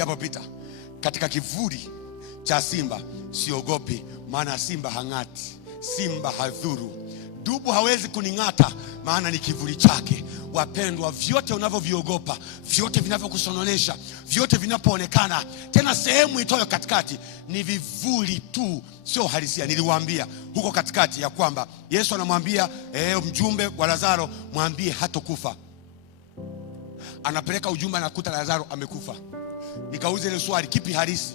nijapopita katika kivuli cha simba siogopi, maana simba hang'ati, simba hadhuru, dubu hawezi kuning'ata, maana ni kivuli chake. Wapendwa, vyote unavyoviogopa, vyote vinavyokusononesha, vyote vinapoonekana tena sehemu itoyo katikati, ni vivuli tu, sio halisia. Niliwaambia huko katikati ya kwamba Yesu anamwambia mjumbe wa Lazaro, mwambie hatokufa. Anapeleka ujumbe, anakuta Lazaro amekufa. Nikauliza ile swali, kipi halisi,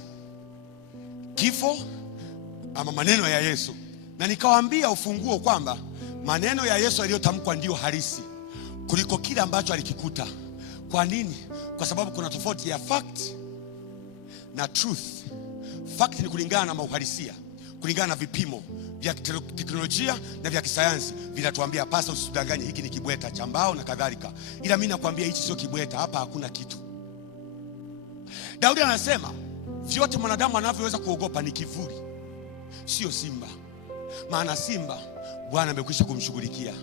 kifo ama maneno ya Yesu? Na nikawaambia ufunguo kwamba maneno ya Yesu aliyotamkwa ndio halisi kuliko kile ambacho alikikuta. Kwa nini? Kwa sababu kuna tofauti ya fact na truth. Fact ni kulingana na mauhalisia, kulingana na vipimo vya teknolojia na vya kisayansi, vinatuambia pasa usidanganye, hiki ni kibweta cha mbao na kadhalika. Ila mimi nakwambia hichi sio kibweta, hapa hakuna kitu. Daudi anasema vyote mwanadamu anavyoweza kuogopa ni kivuli, sio simba. Maana simba Bwana amekwisha kumshughulikia.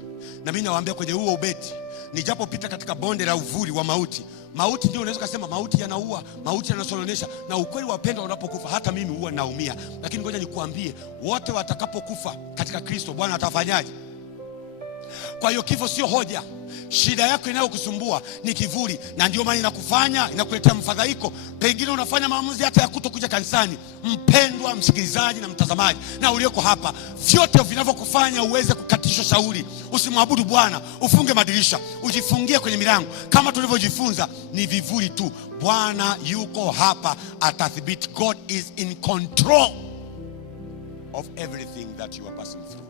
Na mimi nawaambia kwenye huo ubeti, nijapopita katika bonde la uvuli wa mauti, mauti ndio unaweza kusema mauti yanaua, mauti yanasononesha. Na ukweli wapendwa, unapokufa hata mimi huwa naumia, lakini ngoja nikuambie, wote watakapokufa katika Kristo Bwana atafanyaje? Kwa hiyo kifo sio hoja. Shida yako inayokusumbua ni kivuli, na ndio maana inakufanya, inakuletea mfadhaiko. Pengine unafanya maamuzi hata ya kutokuja kanisani. Mpendwa msikilizaji na mtazamaji na ulioko hapa, vyote vinavyokufanya uweze kukatishwa shauri, usimwabudu Bwana, ufunge madirisha, ujifungie kwenye milango kama tulivyojifunza, ni vivuli tu. Bwana yuko hapa, atathibiti. God is in control of everything that you are passing through.